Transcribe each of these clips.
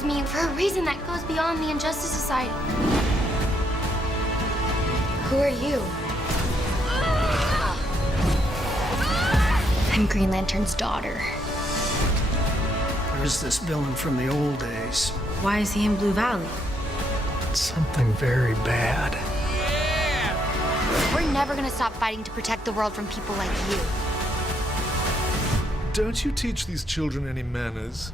chose me for a reason that goes beyond the Injustice Society. Who are you? I'm Green Lantern's daughter. There's this villain from the old days. Why is he in Blue Valley? Something very bad. We're never gonna stop fighting to protect the world from people like you. Don't you teach these children any manners?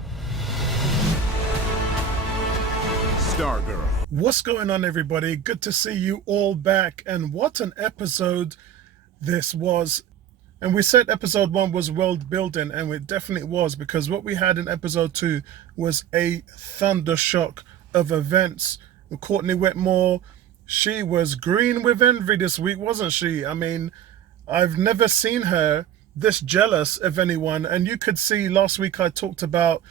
Stargirl. What's going on, everybody? Good to see you all back, and what an episode this was. And we said episode 1 was world building, and it definitely was, because what we had in episode 2 was a thunder shock of events. Courtney Whitmore, she was green with envy this week, wasn't she? I mean, I've never seen her this jealous of anyone. And you could see last week I talked about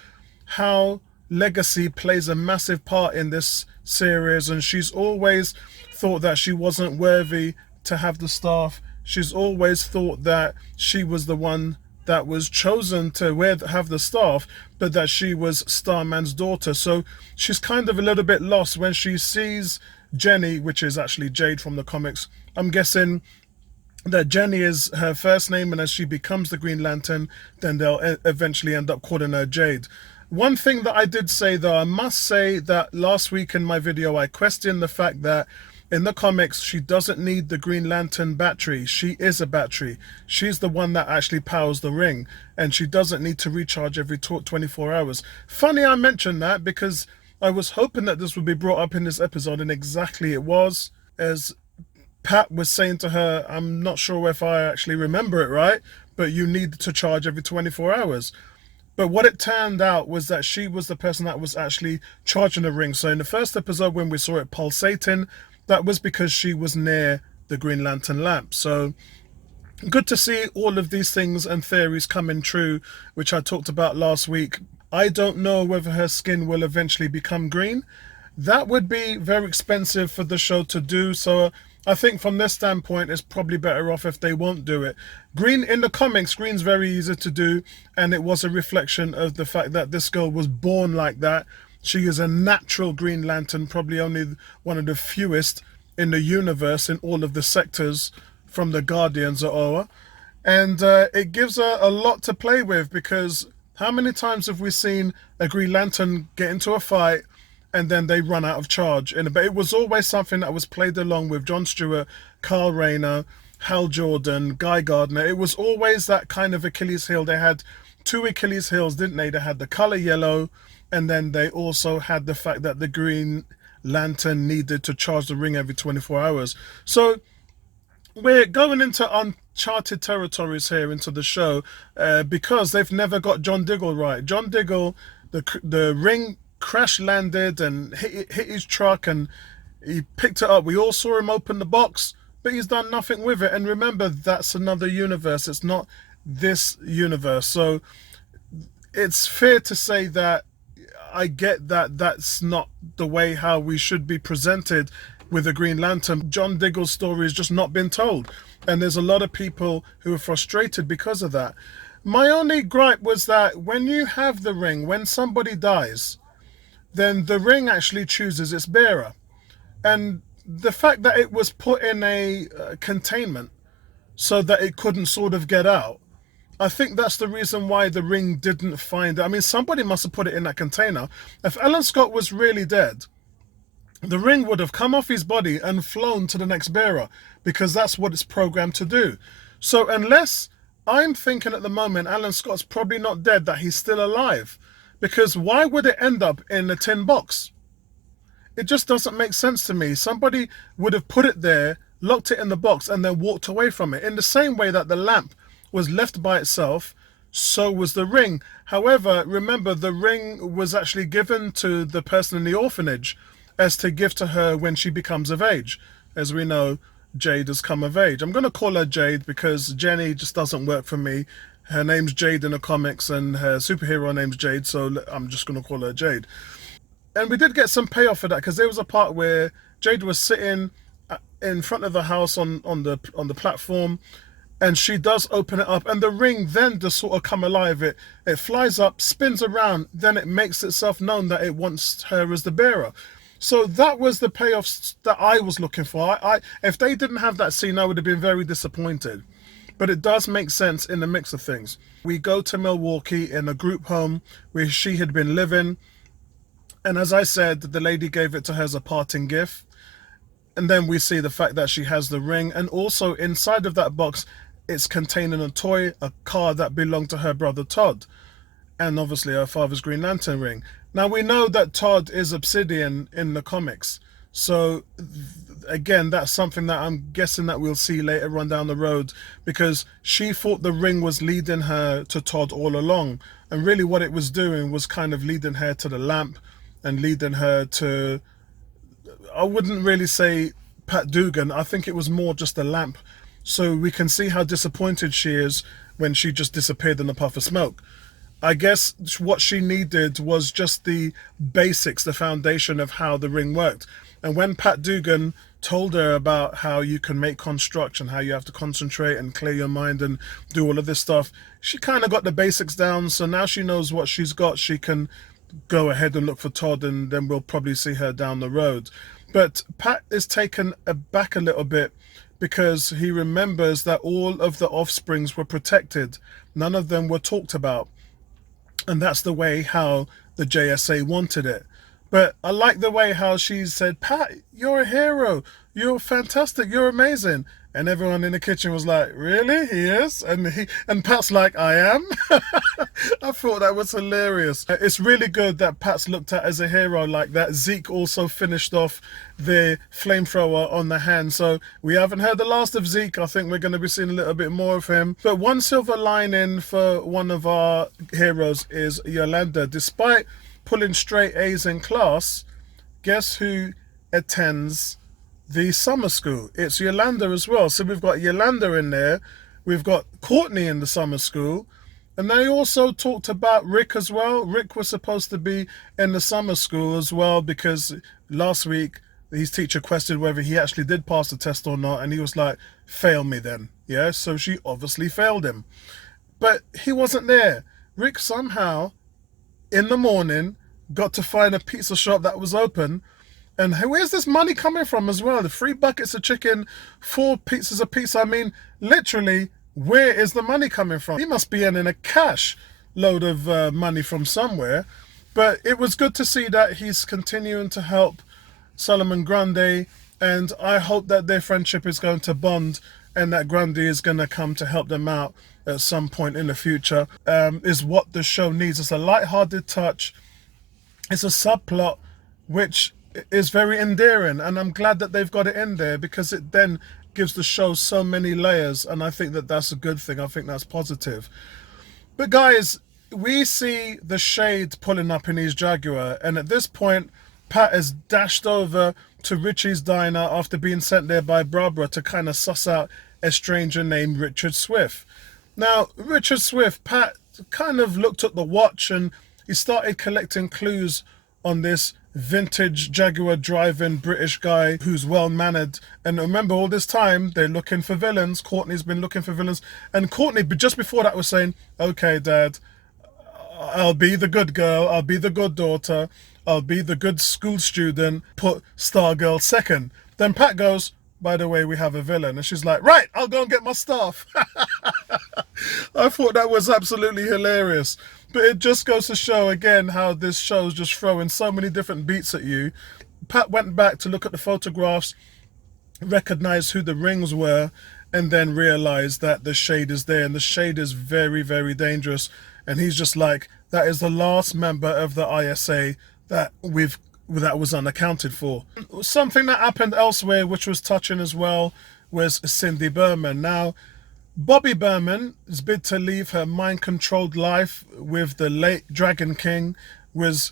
how legacy plays a massive part in this series, and she's always thought that she wasn't worthy to have the staff. She's always thought that she was the one that was chosen to have the staff, but that she was Starman's daughter. So she's kind of a little bit lost when she sees Jennie, which is actually Jade from the comics. I'm guessing that Jennie is her first name, and as she becomes the Green Lantern, then they'll eventually end up calling her Jade. One thing that I did say, though, I must say that last week in my video I questioned the fact that in the comics she doesn't need the Green Lantern battery. She is a battery. She's the one that actually powers the ring, and she doesn't need to recharge every 24 hours. Funny I mentioned that, because I was hoping that this would be brought up in this episode, and exactly it was. As Pat was saying to her, I'm not sure if I actually remember it right, but you need to charge every 24 hours. But what it turned out was that she was the person that was actually charging the ring. So in the first episode, when we saw it pulsating, that was because she was near the Green Lantern lamp. So good to see all of these things and theories coming true, which I talked about last week. I don't know whether her skin will eventually become green. That would be very expensive for the show to do. So I think from this standpoint, it's probably better off if they won't do it. Green in the comics, green's very easy to do, and it was a reflection of the fact that this girl was born like that. She is a natural Green Lantern, probably only one of the fewest in the universe in all of the sectors from the Guardians of Oa. And it gives her a lot to play with, because how many times have we seen a Green Lantern get into a fight and then they run out of charge? But it was always something that was played along with John Stewart, Carl Rayner, Hal Jordan, Guy Gardner. It was always that kind of Achilles heel. They had two Achilles heels, didn't they? They had the color yellow, and then they also had the fact that the Green Lantern needed to charge the ring every 24 hours. So we're going into uncharted territories here into the show, because they've never got John Diggle right. John Diggle, the ring crash landed and hit his truck, and he picked it up. We all saw him open the box, but he's done nothing with it. And remember, that's another universe. It's not this universe. So it's fair to say that I get that that's not the way how we should be presented with a Green Lantern. John Diggle's story has just not been told, and there's a lot of people who are frustrated because of that. My only gripe was that when you have the ring, when somebody dies, then the ring actually chooses its bearer. And the fact that it was put in a containment so that it couldn't sort of get out, I think that's the reason why the ring didn't find it. I mean, somebody must have put it in that container. If Alan Scott was really dead, the ring would have come off his body and flown to the next bearer, because that's what it's programmed to do. So unless, I'm thinking at the moment, Alan Scott's probably not dead, that he's still alive. Because why would it end up in a tin box? It just doesn't make sense to me. Somebody would have put it there, locked it in the box, and then walked away from it. In the same way that the lamp was left by itself, so was the ring. However, remember, the ring was actually given to the person in the orphanage as to give to her when she becomes of age. As we know, Jade has come of age. I'm going to call her Jade because Jennie just doesn't work for me. Her name's Jade in the comics, and her superhero name's Jade, so I'm just going to call her Jade. And we did get some payoff for that, because there was a part where Jade was sitting in front of the house on the platform, and she does open it up, and the ring then does sort of come alive. It flies up, spins around, then it makes itself known that it wants her as the bearer. So that was the payoff that I was looking for. If they didn't have that scene, I would have been very disappointed. But it does make sense in the mix of things. We go to Milwaukee in a group home where she had been living, and as I said, the lady gave it to her as a parting gift. And then we see the fact that she has the ring, and also inside of that box, it's containing a toy, a car that belonged to her brother Todd, and obviously her father's Green Lantern ring. Now we know that Todd is Obsidian in the comics, so again, that's something that I'm guessing that we'll see later on down the road, because she thought the ring was leading her to Todd all along, and really what it was doing was kind of leading her to the lamp and leading her to, I wouldn't really say Pat Dugan, I think it was more just a lamp. So we can see how disappointed she is when she just disappeared in a puff of smoke. I guess what she needed was just the basics, the foundation of how the ring worked. And when Pat Dugan told her about how you can make construction, how you have to concentrate and clear your mind and do all of this stuff, she kind of got the basics down. So now she knows what she's got. She can go ahead and look for Todd, and then we'll probably see her down the road. But Pat is taken aback a little bit because he remembers that all of the offsprings were protected. None of them were talked about. And that's the way how the JSA wanted it. But I like the way how she said, Pat, you're a hero. You're fantastic. You're amazing. And everyone in the kitchen was like, really? He is? And Pat's like, I am? I thought that was hilarious. It's really good that Pat's looked at as a hero like that. Zeke also finished off the flamethrower on the hand. So we haven't heard the last of Zeke. I think we're going to be seeing a little bit more of him. But one silver lining for one of our heroes is Yolanda. Despite pulling straight A's in class, guess who attends the summer school? It's Yolanda as well. So we've got Yolanda in there, we've got Courtney in the summer school, and they also talked about Rick as well. Rick was supposed to be in the summer school as well, because last week his teacher questioned whether he actually did pass the test or not, and he was like, fail me then. Yeah, so she obviously failed him, but he wasn't there. Rick somehow in the morning got to find a pizza shop that was open. And where's this money coming from as well? The 3 buckets of chicken, 4 pizzas a piece. I mean, literally, where is the money coming from? He must be earning a cash load of money from somewhere. But it was good to see that he's continuing to help Solomon Grundy. And I hope that their friendship is going to bond, and that Grundy is going to come to help them out at some point in the future. Is what the show needs. It's a light-hearted touch. It's a subplot which is very endearing, and I'm glad that they've got it in there, because it then gives the show so many layers, and I think that that's a good thing. I think that's positive. But guys, we see the Shade pulling up in his Jaguar, and at this point Pat has dashed over to Richie's diner after being sent there by Barbara to kind of suss out a stranger named Richard Swift. Now Richard Swift, Pat kind of looked at the watch and he started collecting clues on this vintage Jaguar driving British guy who's well-mannered. And remember, all this time they're looking for villains. Courtney's been looking for villains, and Courtney just before that was saying, okay Dad, I'll be the good girl, I'll be the good daughter, I'll be the good school student, put Stargirl second. Then Pat goes, by the way, we have a villain. And she's like, right, I'll go and get my stuff. I thought that was absolutely hilarious. But it just goes to show again how this show's just throwing so many different beats at you. Pat went back to look at the photographs, recognized who the rings were, and then realized that the Shade is there. And the Shade is very, very dangerous. And he's just like, that is the last member of the ISA that was unaccounted for. Something that happened elsewhere, which was touching as well, was Cindy Berman. Now, Bobby Berman is bid to leave her mind-controlled life with the late Dragon King. Was,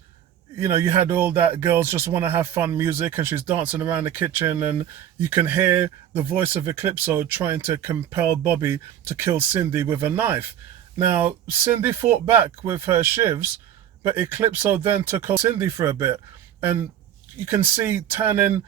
you know, you had all that girls just want to have fun music, and she's dancing around the kitchen, and you can hear the voice of Eclipso trying to compel Bobby to kill Cindy with a knife. Now, Cindy fought back with her shivs, but Eclipso then took on Cindy for a bit, and you can see turning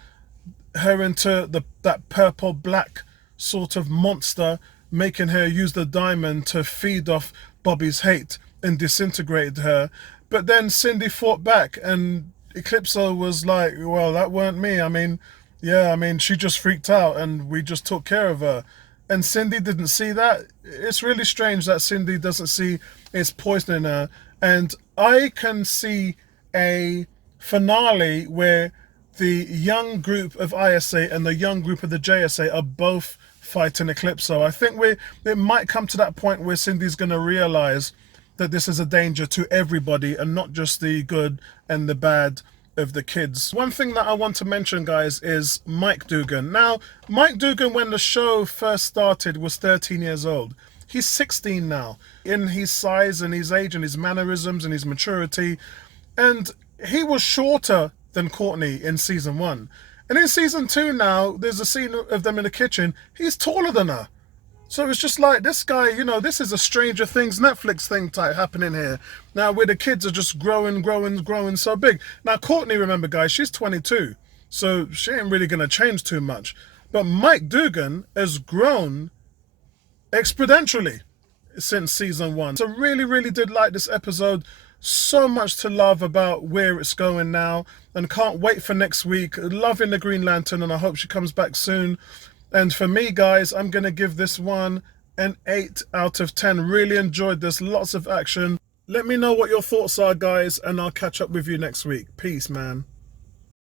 her into that purple-black sort of monster making her use the diamond to feed off Bobby's hate and disintegrated her. But then Cindy fought back, and Eclipso was like, well, that weren't me. I mean, yeah, I mean, she just freaked out and we just took care of her. And Cindy didn't see that. It's really strange that Cindy doesn't see it's poisoning her. And I can see a finale where the young group of ISA and the young group of the JSA are both fighting Eclipso. I think it might come to that point where Cindy's going to realize that this is a danger to everybody and not just the good and the bad of the kids. One thing that I want to mention, guys, is Mike Dugan. Now, Mike Dugan, when the show first started, was 13 years old. He's 16 now, in his size and his age and his mannerisms and his maturity. And he was shorter than Courtney in season 1. And in season 2 now, there's a scene of them in the kitchen. He's taller than her. So it's just like, this guy, you know, this is a Stranger Things Netflix thing type happening here. Now, where the kids are just growing so big. Now, Courtney, remember, guys, she's 22. So she ain't really going to change too much. But Mike Dugan has grown exponentially since season 1. So really did like this episode. So much to love about where it's going now. And can't wait for next week. Loving the Green Lantern, and I hope she comes back soon. And for me, guys, I'm going to give this one an 8 out of 10. Really enjoyed this. Lots of action. Let me know what your thoughts are, guys, and I'll catch up with you next week. Peace, man.